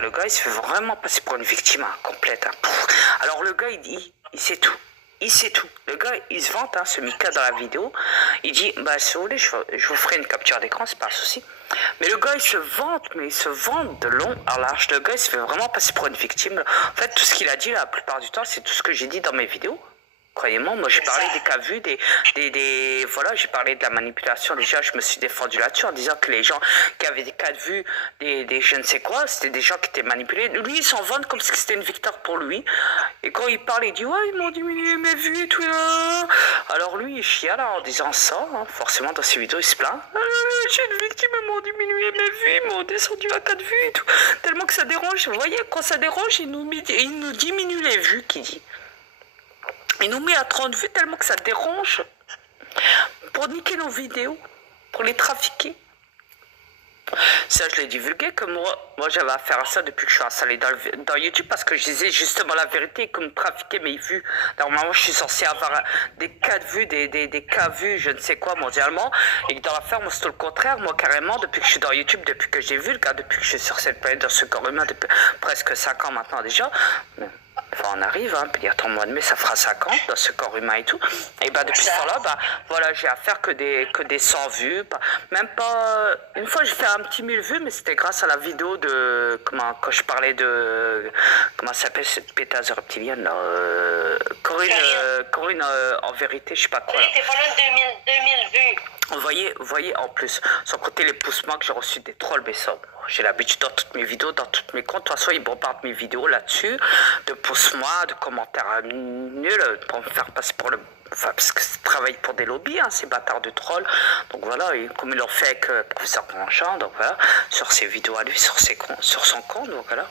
le gars, il se fait vraiment passer pour une victime complète. Alors le gars, il dit, il sait tout. Il sait tout. Le gars, il se vante, ce Mika dans la vidéo. Il dit, bah si vous voulez, je vous ferai une capture d'écran, c'est pas un souci. Mais le gars, il se vante, mais il se vante de long à large. Le gars, il se fait vraiment passer pour une victime. En fait, tout ce qu'il a dit, la plupart du temps, c'est tout ce que j'ai dit dans mes vidéos. Croyez-moi, moi j'ai parlé des cas vus, voilà, j'ai parlé de la manipulation. Déjà, je me suis défendu là-dessus en disant que les gens qui avaient des cas de vue, des je ne sais quoi, c'était des gens qui étaient manipulés. Lui, il s'en vante comme si c'était une victoire pour lui. Et quand il parle, il dit ouais, ils m'ont diminué mes vues et tout là. Alors lui, il chiale en disant ça. Forcément, dans ses vidéos, il se plaint. J'ai une victime, ils m'ont diminué mes vues, ils m'ont descendu à 4 vues et tout. Tellement que ça dérange. Vous voyez, quand ça dérange, il nous diminue les vues, qu'il dit. Il nous met à 30 vues tellement que ça dérange pour niquer nos vidéos, pour les trafiquer. Ça, je l'ai divulgué que moi j'avais affaire à ça depuis que je suis installé dans YouTube parce que je disais justement la vérité et comme trafiquer mes vues. Normalement, je suis censé avoir des cas de vues, des cas vus, je ne sais quoi mondialement. Et que dans l'affaire, moi, c'est le contraire. Moi, carrément, depuis que je suis dans YouTube, depuis que j'ai vu le gars, depuis que je suis sur cette planète dans ce corps humain, depuis presque 5 ans maintenant déjà. Enfin, on arrive, puis attends, mois de mai, ça fera 5 ans dans ce corps humain et tout. Et bah, depuis ce temps-là, voilà, j'ai à faire que des 100 vues. Même pas. Une fois, j'ai fait un petit 1000 vues, mais c'était grâce à la vidéo de. Quand je parlais de. Comment ça s'appelle cette pétasse reptilienne là, Corinne, en vérité, je sais pas quoi. Oui, c'est pas loin de 2000 vues. Vous voyez, en plus, sans compter les poussements que j'ai reçus des trolls, mais ça, j'ai l'habitude dans toutes mes vidéos, dans toutes mes comptes. De toute façon, ils bombardent mes vidéos là-dessus, de pousse-moi, de commentaires nuls, pour me faire passer pour le. Enfin, parce que ça travaille pour des lobbies, ces bâtards de trolls. Donc voilà, et comme ils l'ont fait avec Professeur Grandchamp, donc voilà, sur ses vidéos à lui, sur son compte, donc voilà.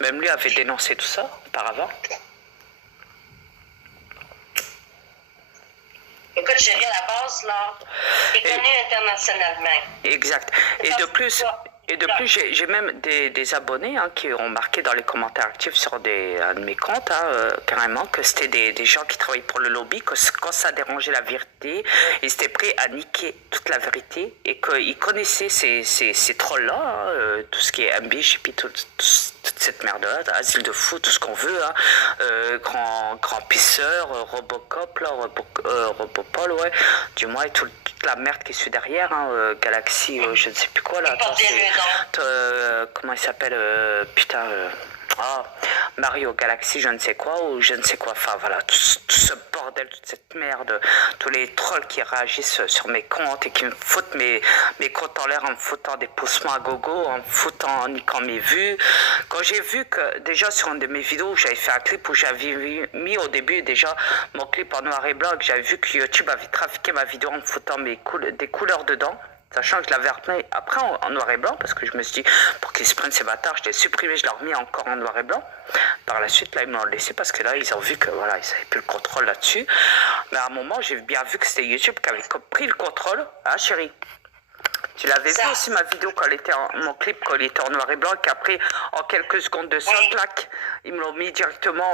Même lui avait dénoncé tout ça auparavant. Écoute, chérie, à la base, là, il est connu internationalement. Exact. Et de plus, j'ai même des abonnés qui ont marqué dans les commentaires actifs sur un de mes comptes, carrément, que c'était des gens qui travaillaient pour le lobby, que quand ça dérangeait la vérité, ils étaient prêts à niquer toute la vérité et qu'ils connaissaient ces trolls-là, tout ce qui est MB, puis toute cette merde-là, asile de fou, tout ce qu'on veut, grand pisseur, Robocop, là, Robopol, ouais, du moins, et toute la merde qui suit derrière, Galaxy, je ne sais plus quoi, là, attends, comment il s'appelle, Mario Galaxy, je ne sais quoi, ou je ne sais quoi, enfin voilà, tout ce bordel, toute cette merde, tous les trolls qui réagissent sur mes comptes et qui me foutent mes comptes en l'air en me foutant des poussements à gogo, en niquant mes vues. Quand j'ai vu que déjà sur une de mes vidéos, j'avais fait un clip où j'avais mis au début déjà mon clip en noir et blanc, que j'avais vu que YouTube avait trafiqué ma vidéo en me foutant des couleurs dedans. Sachant que je l'avais remis après en noir et blanc, parce que je me suis dit, pour qu'ils se prennent ces bâtards, je l'ai supprimé, je l'ai remis encore en noir et blanc. Par la suite, là, ils m'ont laissé, parce que là, ils ont vu que, voilà, ils n'avaient plus le contrôle là-dessus. Mais à un moment, j'ai bien vu que c'était YouTube qui avait pris le contrôle. Ah, chérie, tu l'avais vu aussi, ma vidéo, mon clip, quand il était en noir et blanc, qu'après, en quelques secondes de ça, clac, ils me l'ont mis directement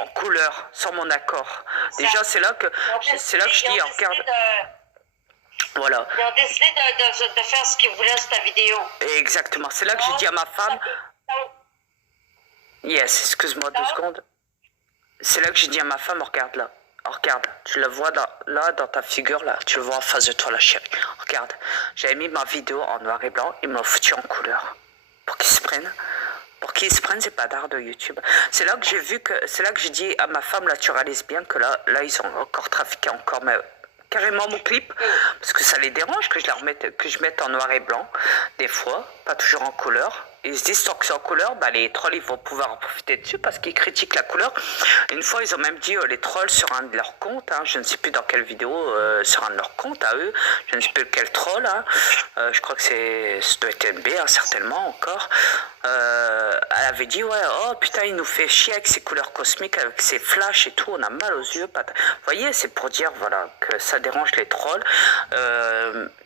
en couleur, sans mon accord. Déjà, c'est là que je dis, regarde... Voilà. Ils ont décidé de faire ce qu'ils voulaient sur ta vidéo. Exactement. C'est là que j'ai dit à ma femme... Yes, excuse-moi 2 secondes. C'est là que j'ai dit à ma femme, regarde là. Regarde, tu le vois là dans ta figure là. Tu le vois en face de toi la chérie. Regarde, j'avais mis ma vidéo en noir et blanc. Ils m'ont foutu en couleur. Pour qu'ils se prennent. Pour qu'ils se prennent ces bâtards de YouTube. C'est là que j'ai vu que... C'est là que j'ai dit à ma femme, là tu réalises bien que là ils ont encore trafiqué encore carrément mon clip, parce que ça les dérange que je mette en noir et blanc, des fois, pas toujours en couleur. Ils se disent tant que c'est en couleur, les trolls ils vont pouvoir en profiter dessus parce qu'ils critiquent la couleur. Une fois ils ont même dit les trolls sur un de leurs comptes, je ne sais plus dans quelle vidéo, sur un de leurs comptes à eux, je ne sais plus quel troll, je crois que ça doit être NB certainement encore. Elle avait dit ouais, oh putain il nous fait chier avec ses couleurs cosmiques, avec ses flashs et tout, on a mal aux yeux. Vous voyez, c'est pour dire voilà que ça dérange les trolls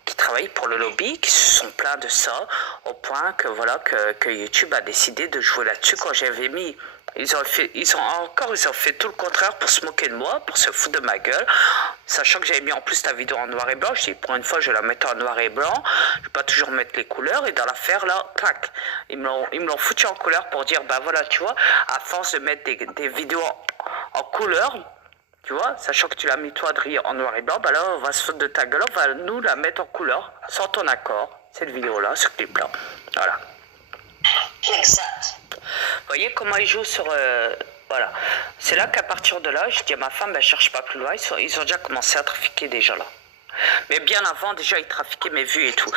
qui travaillent pour le lobby, qui se sont plaints de ça, au point que voilà que YouTube a décidé de jouer là-dessus quand j'avais mis Ils ont fait tout le contraire pour se moquer de moi, pour se foutre de ma gueule, sachant que j'avais mis en plus ta vidéo en noir et blanc. Je dis pour une fois je vais la mettre en noir et blanc, je vais pas toujours mettre les couleurs, et dans l'affaire là, clac, ils me l'ont foutu en couleur pour dire bah voilà, tu vois, à force de mettre des vidéos en couleur, tu vois, sachant que tu l'as mis toi Adrien en noir et blanc, bah là on va se foutre de ta gueule, on va nous la mettre en couleur, sans ton accord, cette vidéo là, ce clip là, voilà. Exact. Vous voyez comment ils jouent sur... voilà. C'est là qu'à partir de là, je dis à ma femme, ben, cherche pas plus loin. Ils ont déjà commencé à trafiquer déjà là. Mais bien avant, déjà, ils trafiquaient mes vues et tout.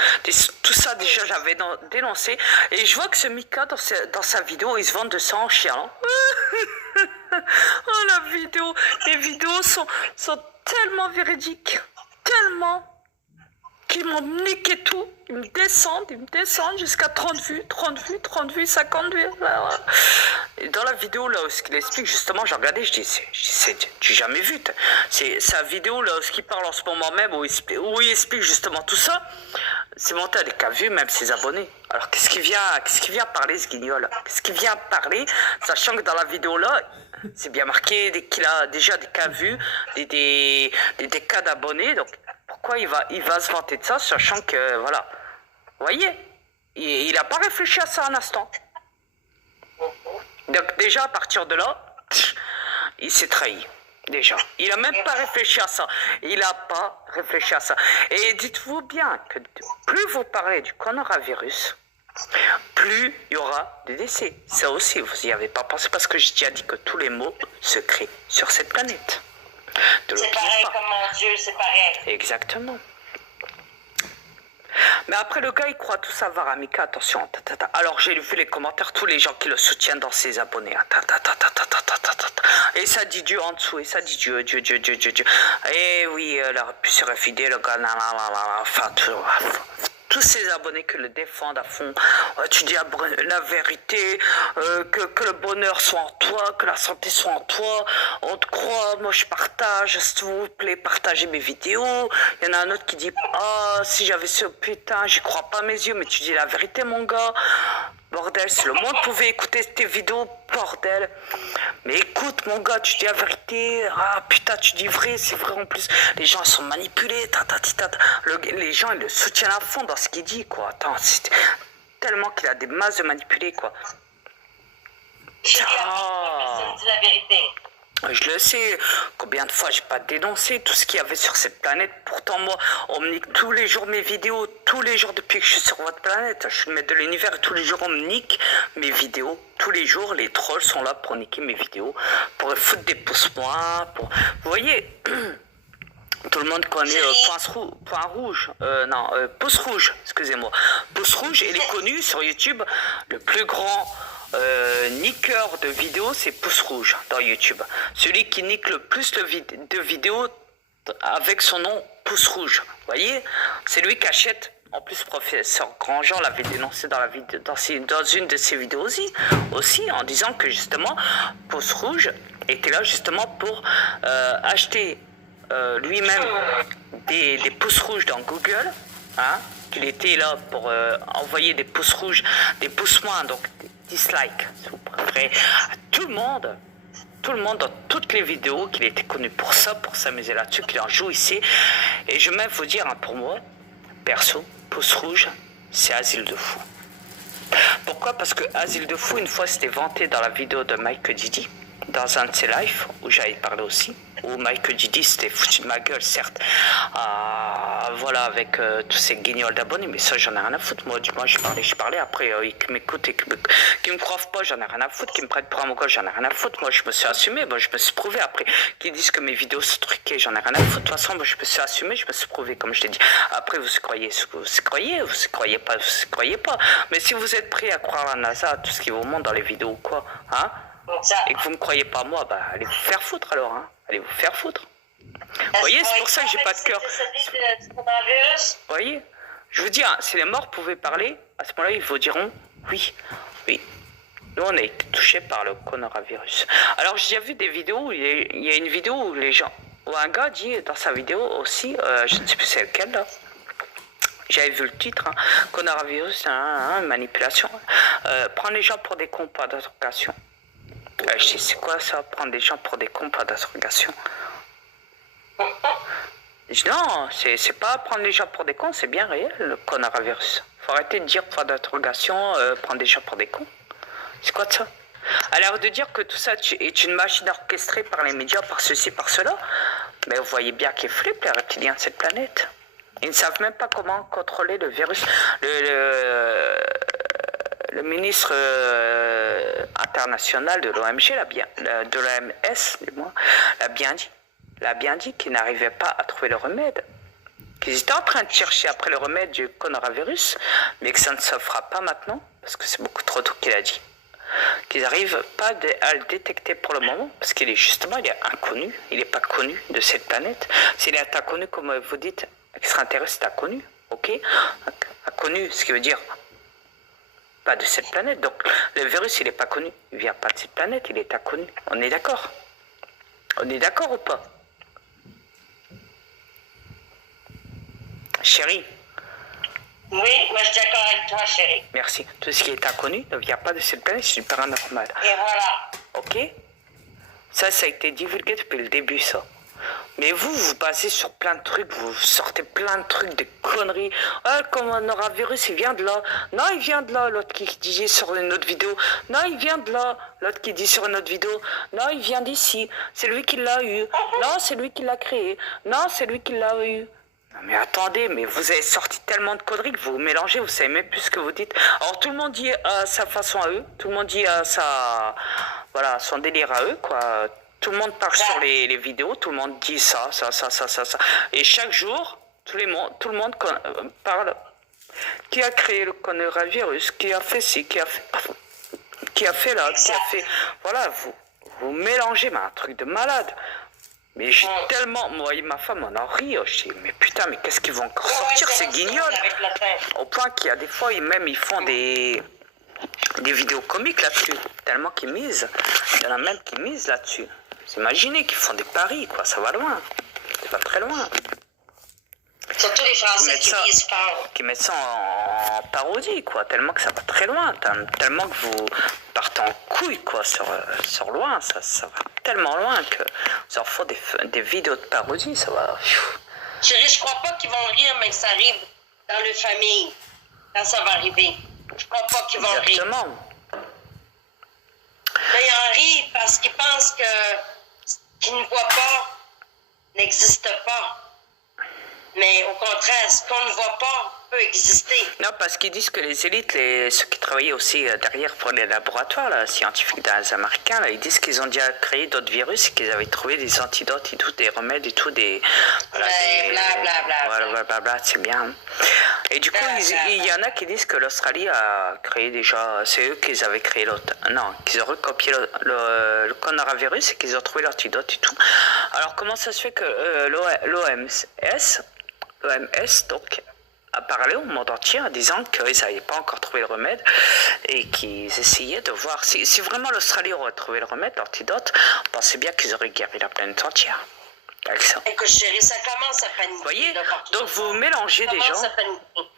Tout ça, déjà, j'avais dénoncé. Et je vois que ce Mika, dans sa vidéo, il se vend de ça en chien. Oh, la vidéo. Les vidéos sont tellement véridiques. Tellement. Qu'ils m'ont niqué tout. Ils me descendent jusqu'à 30 vues, 50 vues. Et dans la vidéo là où ce qu'il explique, justement, j'ai regardé, je dis, j'ai jamais vu. C'est sa vidéo là où ce qu'il parle en ce moment même, où il explique justement tout ça. C'est monté à des cas vus, même ses abonnés. Alors qu'est-ce qu'il vient parler ce guignol? Qu'est-ce qu'il vient parler, sachant que dans la vidéo là, c'est bien marqué qu'il a déjà des cas vus, des cas d'abonnés, donc pourquoi il va se vanter de ça, sachant que, voilà, vous voyez, il n'a pas réfléchi à ça un instant. Donc déjà, à partir de là, il s'est trahi, déjà. Il n'a même pas réfléchi à ça. Il n'a pas réfléchi à ça. Et dites-vous bien que plus vous parlez du coronavirus, plus il y aura des décès. Ça aussi, vous n'y avez pas pensé, parce que j'ai déjà dit que tous les mots se créent sur cette planète. C'est pareil comme mon Dieu, c'est pareil. Exactement. Mais après, le gars, il croit tout savoir à Mika, attention. Alors, j'ai vu les commentaires, tous les gens qui le soutiennent dans ses abonnés. Et ça dit Dieu en dessous, et ça dit Dieu. Et oui, elle aurait pu se refider, le gars, enfin, tous ces abonnés qui le défendent à fond. Tu dis la vérité, que le bonheur soit en toi, que la santé soit en toi. On te croit, moi je partage, s'il vous plaît, partagez mes vidéos. Il y en a un autre qui dit, si j'avais ce putain, j'y crois pas mes yeux, mais tu dis la vérité, mon gars. Bordel, si le monde pouvait écouter tes vidéos, bordel. Mais écoute, mon gars, tu dis la vérité. Ah, putain, tu dis vrai, c'est vrai en plus. Les gens sont manipulés. Les gens, ils le soutiennent à fond dans ce qu'il dit, quoi. Attends, c'est tellement qu'il a des masses de manipulés, quoi. Personne dit la vérité. Je le sais, combien de fois j'ai pas dénoncé tout ce qu'il y avait sur cette planète. Pourtant, moi, on me nique tous les jours mes vidéos, tous les jours depuis que je suis sur votre planète. Je suis le maître de l'univers et tous les jours on me nique mes vidéos. Tous les jours, les trolls sont là pour niquer mes vidéos, pour foutre des pouces-moi, pour... Vous voyez, tout le monde connaît Pouce Rouge, excusez-moi. Pouce Rouge, il est connu sur YouTube, le plus grand... niqueur de vidéos, c'est Pouce Rouge dans YouTube. Celui qui nique le plus de vidéos avec son nom Pouce Rouge. Vous voyez, c'est lui qui achète. En plus, professeur Grandjean l'avait dénoncé dans une de ses vidéos aussi, en disant que justement Pouce Rouge était là justement pour acheter lui-même des pouces rouges dans Google, hein, qu'il était là pour envoyer des pouces rouges, des pouces moins, donc dislike, si vous préférez, à tout le monde dans toutes les vidéos, qu'il était connu pour ça, pour s'amuser là-dessus, qu'il en jouissait. Et je vais même vous dire, hein, pour moi, perso, Pouce Rouge, c'est Asile de Fou. Pourquoi? Parce que Asile de Fou, une fois, c'était vanté dans la vidéo de Mike Didi, dans un de ses lives, où j'avais parlé aussi, où Mike Didi s'était foutu de ma gueule, certes, voilà, avec tous ces guignols d'abonnés, mais ça, j'en ai rien à foutre. Moi, du moins, je parlais, après, ils m'écoutent et qui me croient pas, j'en ai rien à foutre, qui me prennent pour un mogol, j'en ai rien à foutre. Moi, je me suis assumé, moi, je me suis prouvé. Après, qu'ils disent que mes vidéos sont truquées, j'en ai rien à foutre. De toute façon, moi, je me suis assumé, je me suis prouvé, comme je l'ai dit. Après, vous croyez ce que vous croyez, croyez pas. Mais si vous êtes prêts à croire à NASA, tout ce qui vous montre dans les vidéos ou quoi, hein, et que vous ne me croyez pas moi, bah, allez vous faire foutre alors, hein. Allez vous faire foutre. Vous voyez, c'est pour ça que j'ai pas de cœur. Vous voyez, je vous dis, hein, si les morts pouvaient parler, à ce moment-là, ils vous diront oui. Nous, on a été touchés par le coronavirus. Alors, j'ai vu des vidéos, il y a une vidéo où les gens, où un gars dit dans sa vidéo aussi, je ne sais plus c'est lequel là. J'avais vu le titre, hein, coronavirus, manipulation. Prendre les gens pour des cons, pas d'interrogation. Ben, je dis, c'est quoi ça, prendre des gens pour des cons, pas d'interrogation. Je dis, non, c'est pas prendre les gens pour des cons, c'est bien réel, le coronavirus. Faut arrêter de dire pas d'interrogation, prendre des gens pour des cons. C'est quoi de ça? Alors de dire que tout ça est une machine orchestrée par les médias, par ceci, par cela, mais vous voyez bien qu'ils flippent les reptiliens de cette planète. Ils ne savent même pas comment contrôler le virus. Le ministre international de l'OMG, de l'OMS, du moins, l'a bien dit qu'il n'arrivait pas à trouver le remède. Qu'ils étaient en train de chercher après le remède du coronavirus, mais que ça ne se fera pas maintenant, parce que c'est beaucoup trop tôt qu'il a dit. Qu'ils n'arrivent pas à le détecter pour le moment, parce qu'il est justement, il est inconnu, il n'est pas connu de cette planète. S'il est inconnu, comme vous dites, extraterrestre, c'est inconnu, ok? Inconnu, ce qui veut dire pas de cette planète. Donc le virus, il n'est pas connu, il vient pas de cette planète, il est inconnu. On est d'accord? On est d'accord ou pas? Chérie? Oui, moi je suis d'accord avec toi, chérie. Merci. Tout ce qui est inconnu ne vient pas de cette planète, c'est paranormal. Et voilà. Ok? Ça a été divulgué depuis le début, ça. Mais vous basez sur plein de trucs, vous sortez plein de trucs, des conneries. Ah, comme un coronavirus, il vient de là. Non, il vient de là, l'autre qui disait sur une autre vidéo. Non, il vient de là, l'autre qui dit sur une autre vidéo. Non, il vient d'ici. C'est lui qui l'a eu. Non, c'est lui qui l'a créé. Non, c'est lui qui l'a eu. Non mais attendez, mais vous avez sorti tellement de conneries que vous vous mélangez, vous savez même plus ce que vous dites. Alors tout le monde dit à sa façon à eux, tout le monde dit à voilà, son délire à eux, quoi. Tout le monde parle sur les vidéos, tout le monde dit ça. Et chaque jour, tout le monde parle. Qui a créé le coronavirus, qui a fait ci, qui a fait là, qui a fait... Voilà, vous mélangez, mais un truc de malade. Mais j'ai tellement... Moi et ma femme, on en rit. Je dis, mais putain, mais qu'est-ce qu'ils vont encore sortir, ces guignols? Au point qu'il y a des fois, ils font des vidéos comiques là-dessus. Tellement qu'ils misent. Il y en a même qui misent là-dessus. Vous imaginez qu'ils font des paris, quoi. Ça va loin. Ça va très loin. Surtout les Français qui misent fort. Qui mettent ça en parodie, quoi. Tellement que ça va très loin. Tellement que vous partez en couille, quoi, sur loin. Ça va tellement loin que vous en faites des vidéos de parodie. Ça va... Chérie, je crois pas qu'ils vont rire, mais que ça arrive dans leur famille. Quand ça va arriver. Je crois pas qu'ils vont rire. Exactement. Mais ils en rient parce qu'ils pensent que ce qu'ils ne voient pas n'existe pas. Mais au contraire, ce qu'on ne voit pas peut exister. Non, parce qu'ils disent que les élites, ceux qui travaillaient aussi derrière pour les laboratoires là, scientifiques des Américains, là, ils disent qu'ils ont déjà créé d'autres virus et qu'ils avaient trouvé des antidotes et tout, des remèdes et tout, des... Voilà, blablabla, c'est bien. Et du coup, il y en a qui disent que l'Australie a créé déjà... C'est eux qui avaient créé l'autre... Non, qu'ils ont recopié le coronavirus et qu'ils ont trouvé l'antidote et tout. Alors, comment ça se fait que l'OMS, donc, a parlé au monde entier en disant qu'ils n'avaient pas encore trouvé le remède et qu'ils essayaient de voir si vraiment l'Australie aurait trouvé le remède, l'antidote, on pensait bien qu'ils auraient guéri la planète entière avec ça. Écoute chérie, ça commence à paniquer. Vous voyez? Donc vous mélangez des gens.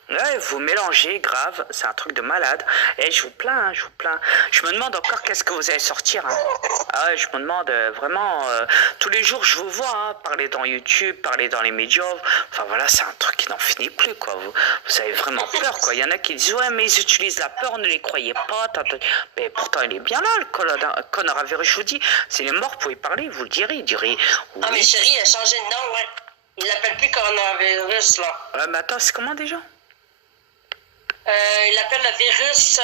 Ouais, vous mélangez, grave, c'est un truc de malade. Et je vous plains, Je me demande encore qu'est-ce que vous allez sortir. Hein. Ah ouais, je me demande vraiment, tous les jours je vous vois parler dans YouTube, parler dans les médias. Enfin voilà, c'est un truc qui n'en finit plus, quoi. Vous avez vraiment peur, quoi. Il y en a qui disent, ouais, mais ils utilisent la peur, ne les croyez pas. Mais pourtant, il est bien là, le coronavirus, je vous dis. Si les morts pouvaient parler, vous le direz, ils diraient... Oui. Ah mais chérie, il a changé de nom, ouais. Il l'appelle plus coronavirus, là. Ouais, mais attends, c'est comment déjà? Il appelle le virus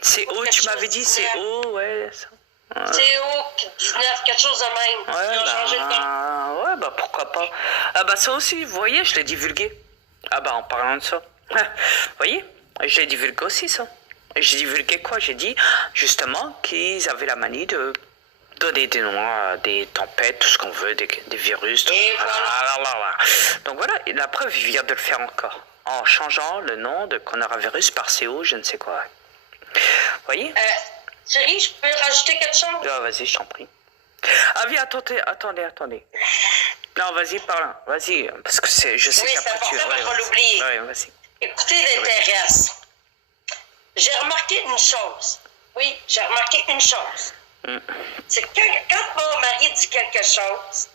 C'est O, tu m'avais dit, c'est O, ouais. CO-19, quelque chose de même. Ouais, Ils ont changé de nom. Ouais, bah pourquoi pas. Ah bah ça aussi, vous voyez, je l'ai divulgué. Ah bah en parlant de ça. Vous voyez, je l'ai divulgué aussi, ça. J'ai divulgué quoi? J'ai dit, justement, qu'ils avaient la manie de donner des noms à des tempêtes, tout ce qu'on veut, des virus. Et voilà. Donc voilà, et la preuve, il vient de le faire encore. En changeant le nom de coronavirus par CO, je ne sais quoi. Vous voyez? Chérie, je peux rajouter quelque chose? Ah, vas-y, je t'en prie. Ah oui, attendez. Non, vas-y, parle. Vas-y, parce que je sais qu'après tu... Oui, c'est important, on va l'oublier. Ouais, vas-y. Écoutez l'intéresse. J'ai remarqué une chose. Oui, j'ai remarqué une chose. C'est que quand mon mari dit quelque chose,